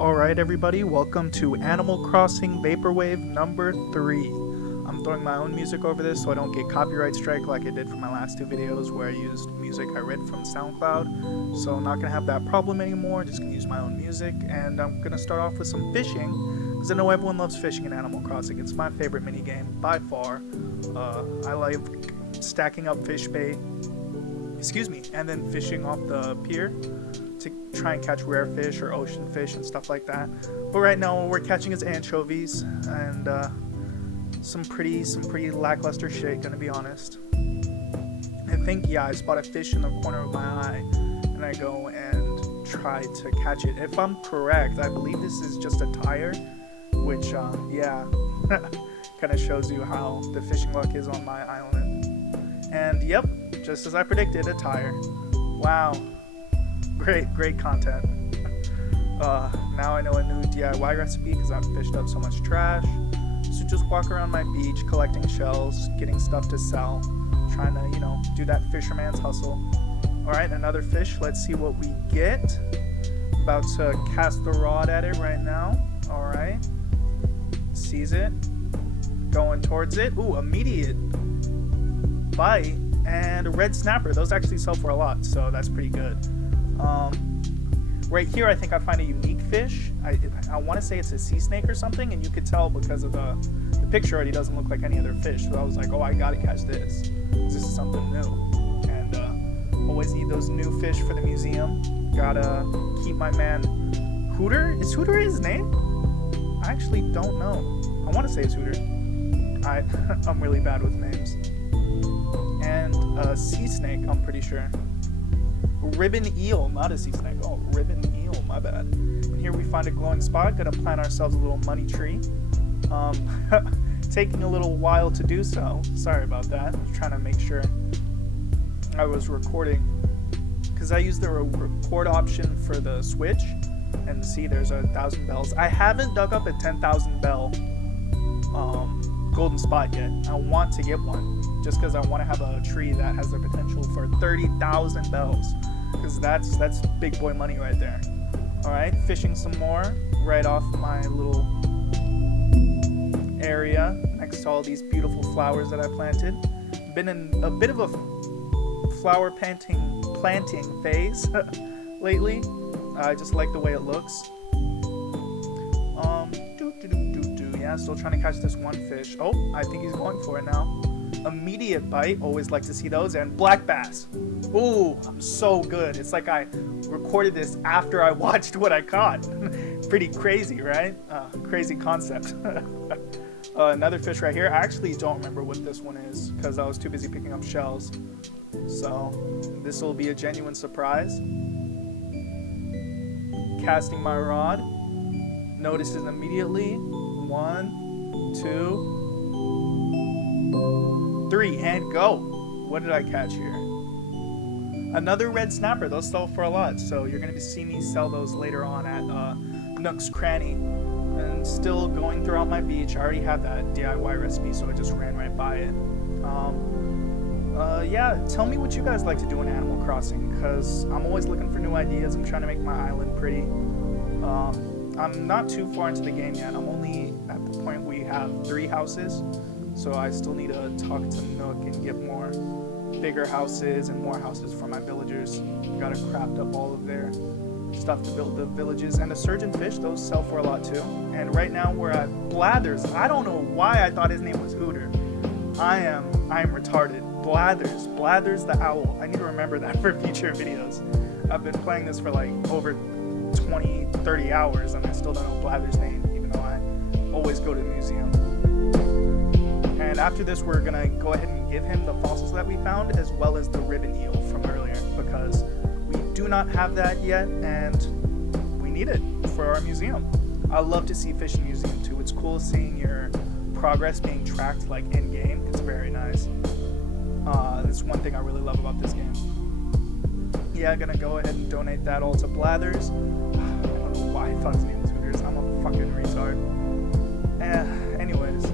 Alright everybody, welcome to Animal Crossing Vaporwave number 3. I'm throwing my own music over this so I don't get copyright strike like I did for my last two videos where I used music I read from SoundCloud. So I'm not going to have that problem anymore, just going to use my own music. And I'm going to start off with some fishing, because I know everyone loves fishing in Animal Crossing. It's my favorite minigame by far. I like stacking up fish bait, and then fishing off the pier to try and catch rare fish or ocean fish and stuff like that. But right now what we're catching is anchovies and some pretty lackluster shit, gonna be honest. I think, yeah, I spot a fish in the corner of my eye and I go and try to catch it. If I'm correct, I believe this is just a tire, which yeah, kind of shows you how the fishing luck is on my island. And yep, just as I predicted, a tire. Wow. Great content. Now I know a new DIY recipe because I've fished up so much trash. So just walk around my beach collecting shells, getting stuff to sell, trying to, do that fisherman's hustle. Alright, another fish. Let's see what we get. About to cast the rod at it right now. Alright. Sees it. Going towards it. Ooh, immediate bite. And a red snapper. Those actually sell for a lot, so that's pretty good. Right here I think I find a unique fish. I want to say it's a sea snake or something, and you could tell because of the picture already doesn't look like any other fish. So I was like, oh, I gotta catch this. This is something new. And always need those new fish for the museum. Gotta keep my man Hooter. Is Hooter his name? I actually don't know. I want to say it's Hooter. I'm really bad with names. And a sea snake, I'm pretty sure. Ribbon eel, not a sea snake. Oh, ribbon eel, my bad. And here we find a glowing spot. Gonna plant ourselves a little money tree. Taking a little while to do so. Sorry about that. I was trying to make sure I was recording, because I used the record option for the Switch. And see, there's 1,000 bells. I haven't dug up a 10,000 bell golden spot yet. I want to get one, just because I want to have a tree that has the potential for 30,000 bells, because that's big boy money right there. Alright, fishing some more right off my little area next to all these beautiful flowers that I planted. Been in a bit of a flower planting phase lately. I just like the way it looks. Yeah, still trying to catch this one fish. Oh, I think he's going for it now. Immediate bite, always like to see those. And black bass. Ooh, so good. It's like I recorded this after I watched what I caught. Pretty crazy, right? Crazy concept. Another fish right here. I actually don't remember what this one is because I was too busy picking up shells. So this will be a genuine surprise. Casting my rod. Notices immediately. 1, 2, 3, and go. What did I catch here? Another red snapper. Those sell for a lot, so you're going to see me sell those later on at Nook's Cranny. And still going throughout my beach. I already have that DIY recipe, so I just ran right by it. Yeah, tell me what you guys like to do in Animal Crossing, because I'm always looking for new ideas. I'm trying to make my island pretty. I'm not too far into the game yet. I'm only at the point where we have 3 houses, so I still need to talk to Nook and get more bigger houses and more houses for my villagers. Gotta craft up all of their stuff to build the villages. And the surgeon fish, those sell for a lot too. And right now we're at Blathers. I don't know why I thought his name was Hooter. I am retarded. Blathers the owl. I need to remember that for future videos. I've been playing this for like over 20-30 hours and I still don't know Blather's name, even though I always go to the museum. And after this we're gonna go ahead and give him the fossils that we found, as well as the ribbon eel from earlier, because we do not have that yet and we need it for our museum. I love to see fish in museum too. It's cool seeing your progress being tracked like in game. It's very nice. That's one thing I really love about this game. Yeah, gonna go ahead and donate that all to Blathers. I don't know why I thought his name was Hooters. I'm a fucking retard. Anyways.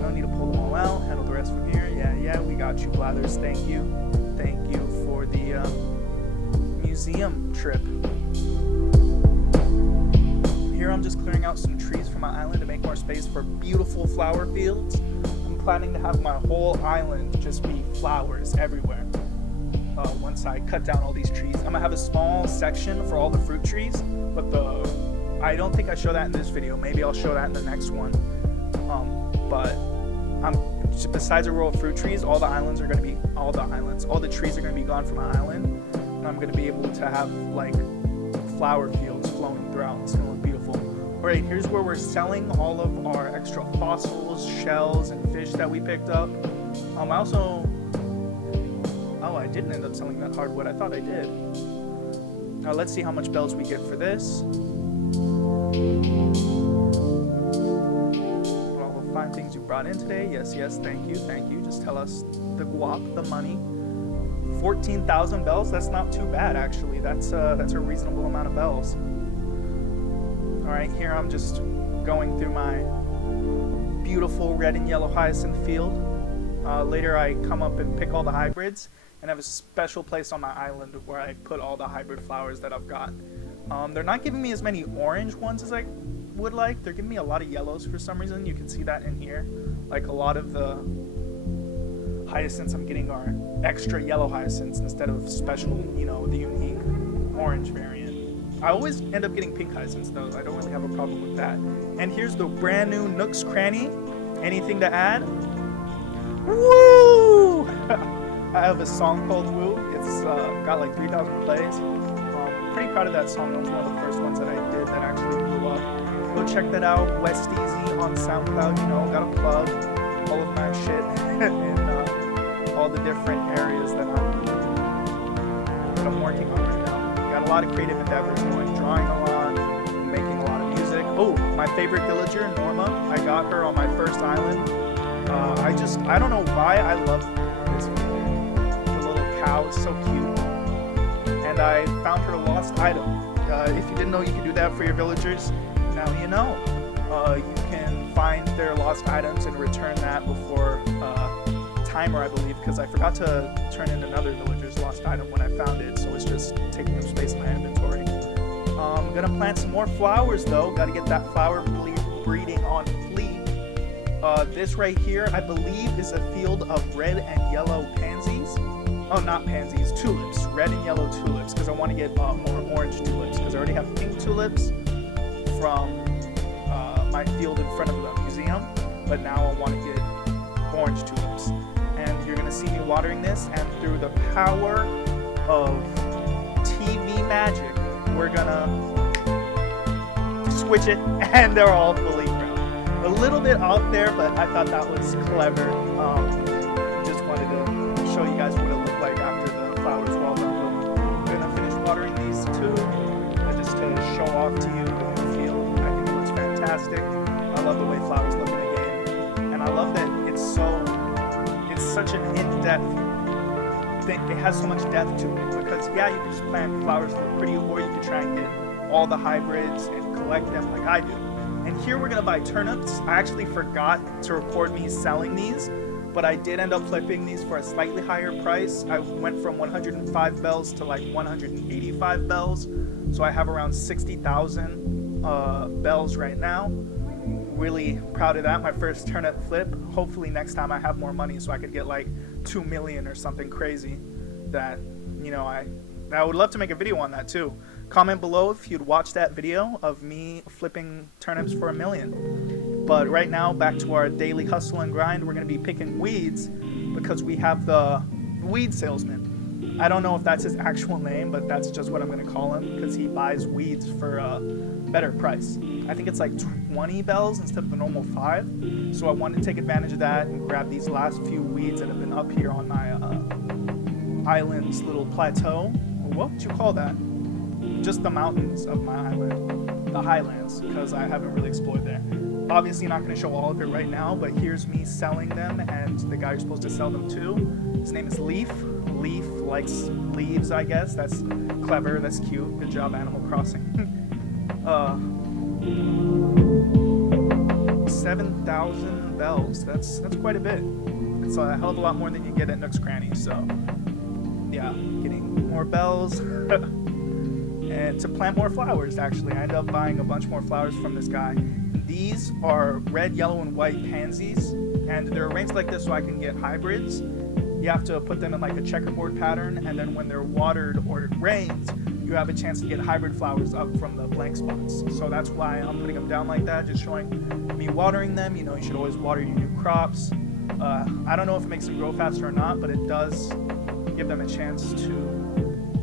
No need to pull them all out. Handle the rest from here. Yeah, we got you, Blathers. Thank you. Thank you for the museum trip. just clearing out some trees from my island to make more space for beautiful flower fields. I'm planning to have my whole island just be flowers everywhere. Once I cut down all these trees, I'm gonna have a small section for all the fruit trees, but I don't think I show that in this video. Maybe I'll show that in the next one. But besides a row of fruit trees, all the trees are gonna be gone from my island, and I'm gonna be able to have like flower fields flowing throughout. It's gonna look beautiful. All right, here's where we're selling all of our extra fossils, shells, and fish that we picked up. I didn't end up selling that hardwood. I thought I did. Now let's see how much bells we get for this. All the fine things you brought in today. Yes, thank you. Just tell us the guap, the money. 14,000 bells. That's not too bad, actually. That's a reasonable amount of bells. All right, here I'm just going through my beautiful red and yellow hyacinth field. Later I come up and pick all the hybrids and have a special place on my island where I put all the hybrid flowers that I've got. They're not giving me as many orange ones as I would like. They're giving me a lot of yellows for some reason. You can see that in here. Like a lot of the hyacinths I'm getting are extra yellow hyacinths instead of special, the unique orange variant. I always end up getting pink hyacinths though. I don't really have a problem with that. And here's the brand new Nook's Cranny. Anything to add? Woo! I have a song called Woo. It's got like 3,000 plays. Pretty proud of that song. That was one of the first ones that I did that actually blew up. Go check that out. West Easy on SoundCloud. Gotta plug all of my shit in all the different areas that I'm working on right now. Got a lot of creative endeavors going. Drawing a lot, making a lot of music. Oh, my favorite villager, Norma. I got her on my first island. I don't know why I love this villager. The little cow is so cute. And I found her lost item. If you didn't know you could do that for your villagers, now you know. You can find their lost items and return that before timer, I believe, because I forgot to turn in another villager's lost item when I found it, so it's just taking up space in my inventory. I'm gonna plant some more flowers though. Gotta get that flower breeding on fleek. This right here, I believe, is a field of red and yellow pansies. Oh, not pansies, tulips. Red and yellow tulips, because I want to get more orange tulips, because I already have pink tulips from my field in front of the museum, but now I want to get orange tulips. And you're going to see me watering this, and through the power of TV magic, we're going to switch it, and they're all fully grown. A little bit out there, but I thought that was clever. Just wanted to show you guys what it looked like after the flowers were all done. I'm going to finish watering these too, just to show off to you the field. I think it looks fantastic. I love the way flowers look in the game. And I love that it's such an in-depth thing. It has so much depth to it. Because yeah, you can just plant flowers that look pretty, or you can try and get all the hybrids and collect them like I do. And here we're gonna buy turnips. I actually forgot to record me selling these, but I did end up flipping these for a slightly higher price. I went from 105 bells to like 185 bells. So I have around 60,000 bells right now. Really proud of that. My first turnip flip. Hopefully next time I have more money so I could get like 2 million or something crazy. That, I would love to make a video on that too. Comment below if you'd watch that video of me flipping turnips for 1 million. But right now, back to our daily hustle and grind. We're going to be picking weeds because we have the weed salesman. I don't know if that's his actual name, but that's just what I'm going to call him because he buys weeds for a better price. I think it's like 20 bells instead of the normal 5. So I wanted to take advantage of that and grab these last few weeds that have been up here on my island's little plateau. What would you call that? Just the mountains of my island, the highlands, because I haven't really explored there. Obviously not going to show all of it right now, but here's me selling them, and the guy you're supposed to sell them to, his name is Leaf. Leaf likes leaves, I guess. That's clever, that's cute. Good job, Animal Crossing. 7,000 bells. That's quite a bit. It's a hell of a lot more than you get at Nook's Cranny, so yeah, getting more bells. And and to plant more flowers. Actually, I ended up buying a bunch more flowers from this guy. These are red, yellow, and white pansies, and they're arranged like this so I can get hybrids. You have to put them in like a checkerboard pattern, and then when they're watered or it rains, you have a chance to get hybrid flowers up from the blank spots. So that's why I'm putting them down like that, just showing me watering them. You know, you should always water your new crops. I don't know if it makes them grow faster or not, but it does give them a chance to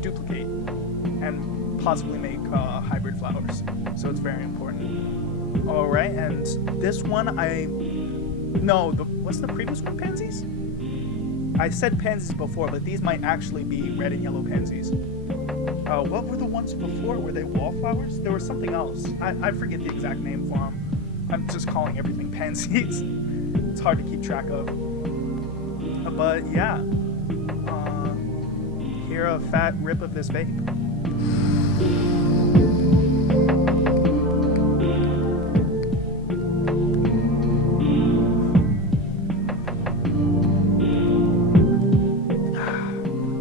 duplicate and possibly make hybrid flowers. So it's very important. All right, and this one what's the previous one? Pansies? I said pansies before, but these might actually be red and yellow pansies. What were the ones before? Were they wallflowers? There was something else. I forget the exact name for them. I'm just calling everything pansies. It's hard to keep track of. But yeah, here a fat rip of this vape.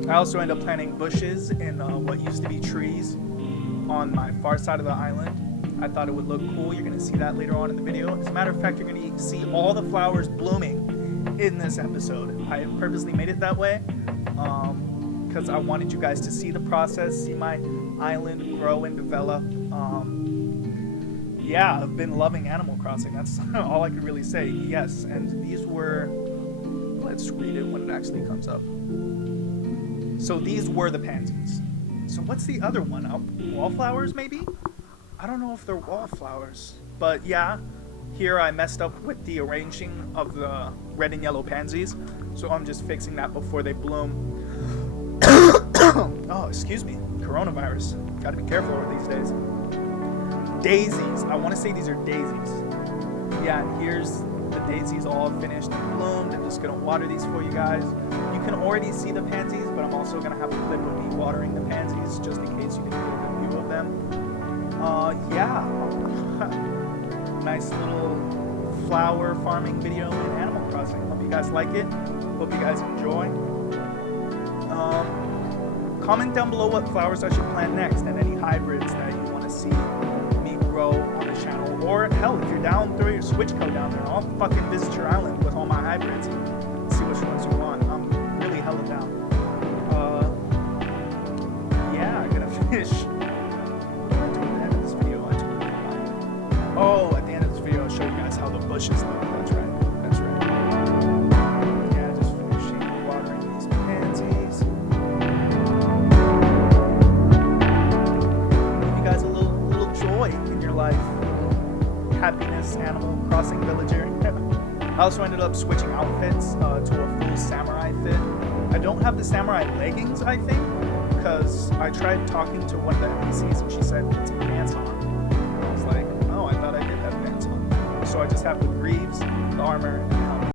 I also end up planting bushes in what used to be trees on my far side of the island. I thought it would look cool. You're going to see that later on in the video. As a matter of fact, you're going to see all the flowers blooming in this episode. I purposely made it that way because I wanted you guys to see the process, see my island grow and develop. Yeah, I've been loving Animal Crossing. That's all I could really say. Yes, and these were... Let's read it when it actually comes up. So these were the pansies. So what's the other one? Wallflowers, maybe? I don't know if they're wallflowers. But yeah, here I messed up with the arranging of the red and yellow pansies. So I'm just fixing that before they bloom. Oh, excuse me. Coronavirus. Gotta be careful these days. Daisies. I want to say these are daisies. Yeah, and here's the daisies all finished and bloomed. I'm just going to water these for you guys. You can already see the pansies, but I'm also going to have a clip of me watering the pansies just in case you can get a good view of them. Yeah. Nice little flower farming video in Animal Crossing. Hope you guys like it. Hope you guys enjoy. Comment down below what flowers I should plant next and any hybrids that you want to see me grow on the channel. Or hell, if you're down, throw your Switch code down there. I'll fucking visit your island with all my hybrids and see which ones you want. I'm really hella down. Yeah, I'm gonna finish. At the end of this video, at the end of this video, I'll show you guys how the bushes look. That's right. That's right. Yeah, just finishing watering these pansies. Give you guys a little joy in your life. Happiness, Animal Crossing villager. I also ended up switching outfits to a full samurai fit. I don't have the samurai leggings, I think, because I tried talking to one of the NPCs and she said, "Put some pants on." I was like, "Oh, I thought I did have pants on." So I just have the greaves, the armor, and